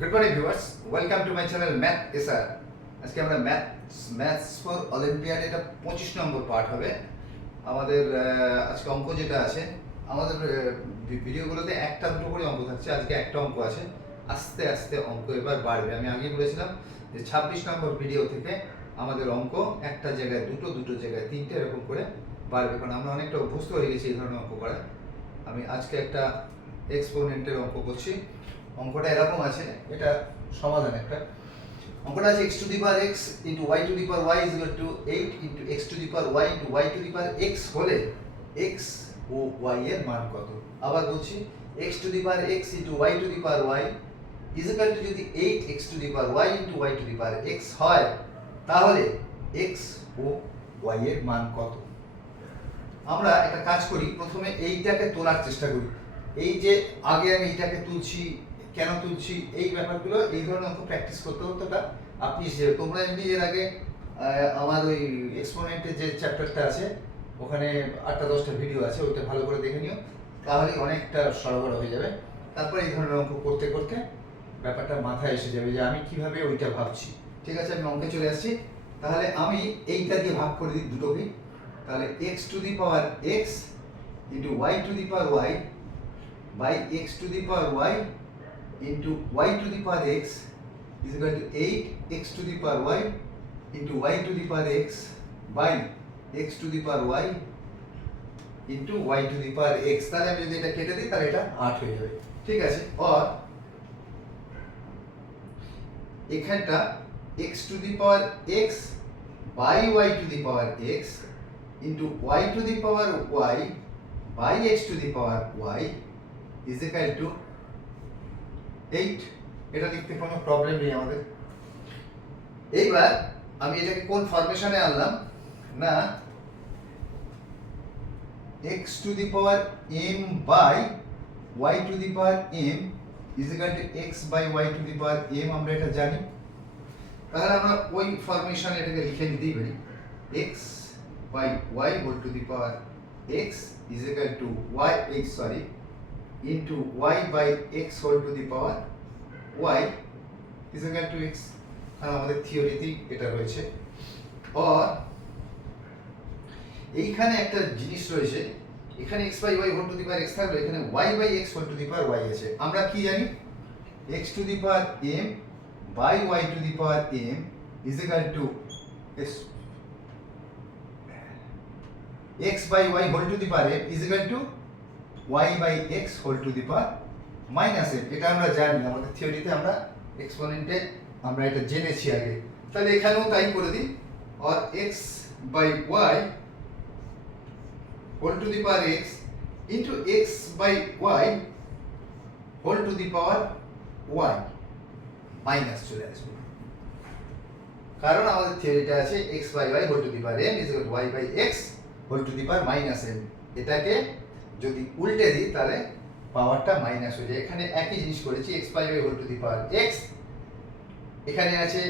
Good morning viewers, welcome to my channel math SR. আজকে আমরা maths for olympiad এটা 25 নম্বর part হবে আমাদের। আজকে অঙ্ক যেটা আছে আমাদের ভিডিওগুলোতে একটা দুটো করে অঙ্ক থাকছে, আজকে একটা অঙ্ক আছে। আস্তে আস্তে অঙ্ক এবার বাড়বে। আমি আগে বলেছিলাম যে 26 নম্বর ভিডিও থেকে আমাদের অঙ্ক একটা জায়গায় দুটো জায়গায় তিনটে এরকম করে বাড়বে, কারণ আমরা অনেকটা অভ্যস্ত হয়ে গেছি এই ধরনের অঙ্ক করায়। আমি আজকে একটা এক্সপোনেন্টের অঙ্ক করছি। অঙ্কটা এরকম আছে, এটা সমাধান একটা। অঙ্কটা আছে x to the power x into y to the power y is equal two 8 into x to the power y into y to the power x হলে x ও y এর মান কত। আবার বলছি, x to the power x into y to the power y is equal two যদি 8x two the power y into y to the power x হয়, তাহলে x ও y এর মান কত। আমরা একটা কাজ করি, প্রথমে এইটাকে তোলার চেষ্টা করি। এই যে আগে আমি এইটাকে তুলছি, কেন তুলছি, এই ব্যাপারগুলো এই ধরনের অঙ্ক প্র্যাকটিস করতে হতোটা আপনি তোমরা এমনি এর আগে আমার ওই এক্সপোনেন্টের যে চ্যাপ্টারটা আছে ওখানে 8টা-10টা ভিডিও আছে, ওইটা ভালো করে দেখে নিও, তাহলে অনেকটা সরবরাহ হয়ে যাবে। তারপরে এই ধরনের অঙ্ক করতে করতে ব্যাপারটা মাথায় এসে যাবে যে আমি কিভাবে ওইটা ভাবছি। ঠিক আছে, আমি অঙ্কে চলে আসছি। তাহলে আমি এইটা দিয়ে ভাগ করে দিই দুটোকেই। তাহলে x to the power x into y to the power y by x to the power y into y to the power x is equal to 8x to the power y into y to the power x by x to the power y into y to the power x। তাহলে আমি যদি এটা কেটে দিই তাহলে এটা 8 হয়ে যাবে। ঠিক আছে, আর এখানটা x to the power x by y to the power x into y to the power y by x to the power y is equal to 8। এটা লিখতে কোনো প্রবলেম নেই আমাদের। এইবার আমি এটাকে কোন ফরমেশনে আনলাম না, x to the power m by y to the power m is equal to x by y to the power m। আমরা এটা জানি, তাহলে আমরা ওই ফরমেশনে এটাকে লিখে নিতেই পারি। x by y whole to the power x is equal to y into y by x whole to the power y is equal to x। আর আমাদের থিওরিতেই এটা রয়েছে। আর এইখানে একটা জিনিস রয়েছে, এখানে x by y whole to the power x থাকলে এখানে y by x whole to the power y আছে। আমরা কি জানি, x to the power m by y to the power m is equal to x by y whole to the power m is equal to y by x whole to the power minus m। এটা আমরা জানি, আমাদের থিওরিতে আমরা এক্সপোনেন্টে আমরা এটা জেনেছি আগে। তাহলে এখানেও তাই করে দিই, আর x by y whole to the power x into x by y whole to the power y মাইনাস চলে আসবে, কারণ আমাদের থিওরিটা আছে x by y whole to the power m is equal to y by x whole to the power minus m। এটাকে যদি উল্টে দিই তাহলে পাওয়ারটা মাইনাস হয়ে যায়। এখানে একই জিনিস করেছি, x by y whole to the power x, এখানে আছে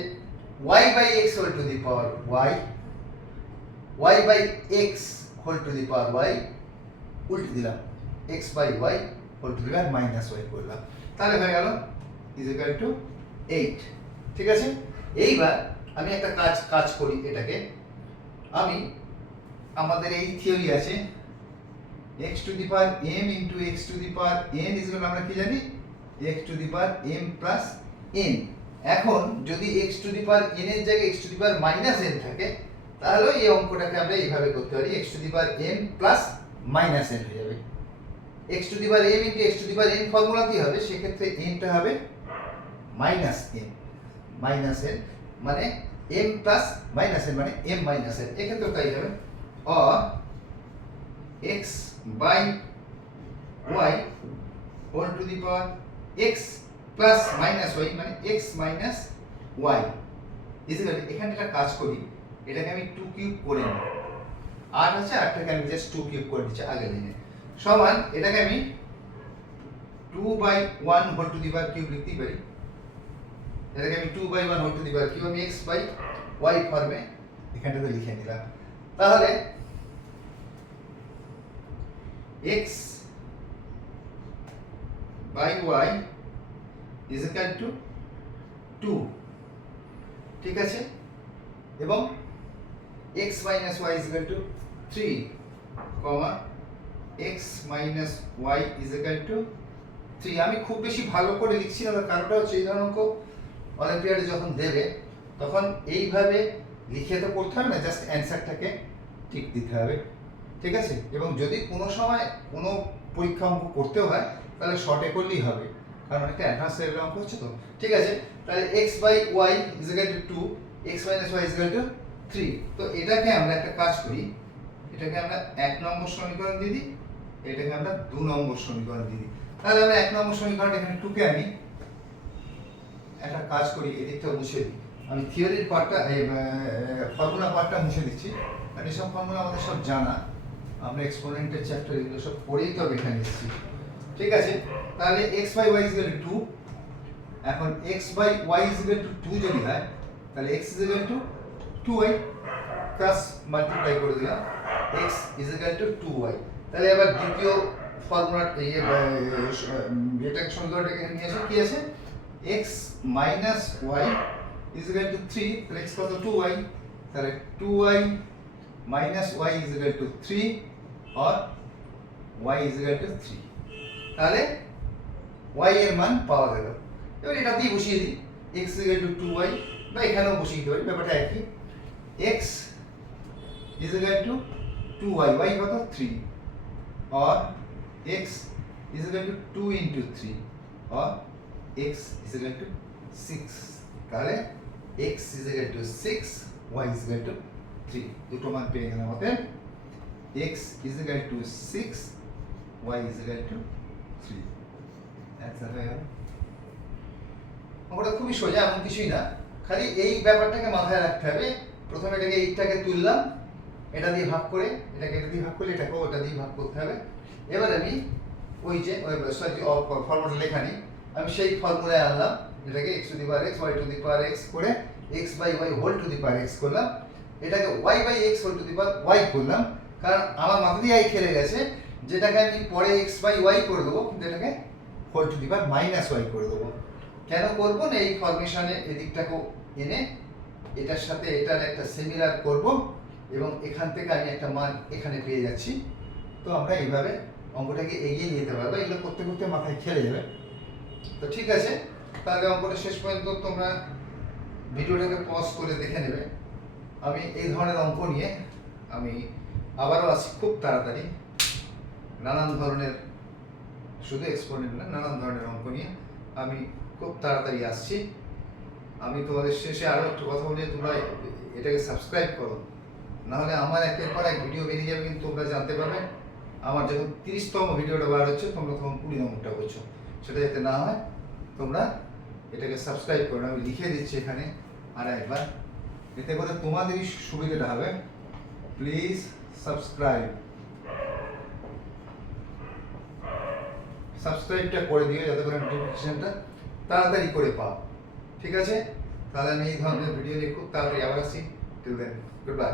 y by x whole to the power y, y by x whole to the power y উল্টে দিলাম, x by y whole to the power minus y করলাম, তাহলে হয়ে গেল is equal two 8। ঠিক আছে, এইবার আমি একটা কাজ করি, এটাকে আমি আমাদের এই থিওরি আছে x to the power m into x to the power n is equal, আমরা কি জানি x to the power m plus n। এখন যদি x to the power n এর জায়গায় x to the power minus n থাকে, তাহলে এই অঙ্কটাকে আমরা এইভাবে করতে পারি, x to the power m plus minus n হয়ে যাবে। x to the power m into x to the power n formula কি হবে, সেক্ষেত্রে n টা হবে মাইনাস n, মানে m প্লাস মাইনাস n মানে m মাইনাস n, এক্ষেত্রেও তাই হবে। আর x by y whole to the power x plus minus y মানে x minus y is equal to, এখানে একটা কাজ করি, এটাকে আমি 2 কিউব করে নিই, 8 আছে, 8টাকে আমি জাস্ট 2 কিউব করে দিচ্ছি আগের লাইনে, সমান এটাকে আমি 2 by 1 whole to the power cube লিখতেই পারি। এটাকে আমি 2 by 1 whole to the power cube আমি x বাই y ফর্মে এখানটাতে লিখে নিলাম। তাহলে x by y is equal to 2, ঠিক আছে, এবং x minus y is equal to 3, comma x minus y is equal to 3। আমি খুব বেশি ভালো করে লিখছি না, তার কারণটা হচ্ছে এই ধরনের অঙ্ক অলিম্পিয়াডে যখন দেবে তখন এইভাবে লিখে তো করতে হবে না, জাস্ট অ্যান্সারটাকে টিক দিতে হবে, ঠিক আছে। এবং যদি কোনো সময় কোনো পরীক্ষা অঙ্ক করতেও হয় তাহলে শর্টে করলেই হবে, কারণ একটা অ্যাডভান্স লেভেলের অঙ্ক হচ্ছে তো, ঠিক আছে। তাহলে x by y is equal to 2, x minus y is equal to 3। তো এটাকে আমরা একটা কাজ করি, এটাকে আমরা 1 নম্বর সমীকরণ দিয়ে দিই, এটাকে আমরা 2 নম্বর সমীকরণ দিয়ে দিই। তাহলে আমরা 1 নম্বর সমীকরণটা এখানে 2 কে আনি, একটা কাজ করি এদিকটা মুছে দিই। আমি থিওরির পার্টটা ফর্মুলা পার্টটা মুছে দিচ্ছি, আর এসব ফর্মুলা আমাদের সব জানা, আমরা এক্সপোনেন্টের চ্যাপ্টার এগুলো সব পড়েই তো এখানে এসেছি, ঠিক আছে। তাহলে x by y is equal to 2, এখন x by y is equal to 2 যদি হয় তাহলে x is equal to 2y plus multiply করে দিলাম x is equal to 2y। তাহলে এবার দ্বিতীয় ফর্মুলা এটা সমীকরণটা এখানে নিয়ে আসে, কি আছে, x minus y is equal to 3, তাহলে x কত 2y, তাহলে 2y minus y is equal to 3 और y ইজ ইকুয়াল টু 3। তাহলে y এর মান পাওয়া গেল। এবার এটাতেই বসিয়ে দিই, x is equal to 2y, বা এখানেও বসিয়ে দিতে পারি, ব্যাপারটা একই। x is equal to 2y, y কত 3, और x is equal to 2 into 3, और x ইজ ইকুয়াল টু 6। তাহলে x is equal two 6, y is equal to 3, দুটো মান পেয়ে গেলাম আমাদের। x is equal two 6, y is equal to 3, answer হয়ে গেল। ওটা খুবই সোজা, এমন কিছুই না, খালি এই ব্যাপারটাকে মাথায় রাখতে হবে। প্রথমে এটাকে এইটাকে তুললাম, এটা দিয়ে ভাগ করে, এটাকে এটা দিয়ে ভাগ করলে এটাকেও ওটা দিয়ে ভাগ করতে হবে। এবার আমি ওই যে ফর্মুলা লেখা নেই, আমি সেই ফর্মুলায় আনলাম, এটাকে x to the power x, y to the power x করে x by y whole to the power x করলাম, এটাকে y by x whole to the power y করলাম, কারণ আমার মাথা দিয়ে খেলে গেছে, যেটাকে আমি পরে x বাই y করে দেবো, কিন্তু এটাকে whole to the power minus y করে দেবো। কেন করবো না, এই ফরমেশনে এদিকটাকেও এনে এটার সাথে এটার একটা সিমিলার করব, এবং এখান থেকে আমি একটা মান এখানে পেয়ে যাচ্ছি। তো আমরা এইভাবে অঙ্কটাকে এগিয়ে নিয়ে যেতে পারবো, এগুলো করতে করতে মাথায় খেলে যাবে। তো ঠিক আছে, তাহলে অঙ্কটা শেষ পর্যন্ত তোমরা ভিডিওটাকে পজ করে দেখে নেবে। আমি এই ধরনের অঙ্ক নিয়ে আমি আবারও আসি খুব তাড়াতাড়ি, নানান ধরনের, শুধু এক্সপোনেন্ট না, নানান ধরনের অঙ্ক নিয়ে আমি খুব তাড়াতাড়ি আসছি। আমি তোমাদের শেষে আরও একটু কথা বলি, তোমরা এটাকে সাবস্ক্রাইব করো, নাহলে আমার একের পর এক ভিডিও বেরিয়ে যাবে, কিন্তু তোমরা জানতে পারবে আমার যখন 30তম ভিডিওটা বার হচ্ছে তোমরা তখন 20 নম্বরটা করছো, সেটা যাতে না হয় তোমরা এটাকে সাবস্ক্রাইব করো। আমি লিখে দিচ্ছি এখানে আর একবার, এতে করে তোমাদেরই সুবিধাটা হবে। প্লিজ সাবস্ক্রাইবটা করে দিও, যাতে করে নোটিফিকেশনটা তাড়াতাড়ি করে পাও, ঠিক আছে। তাহলে আমি এই ধরনের ভিডিও নিয়ে খুব তাড়াতাড়ি আবার আসি। Till then, good by.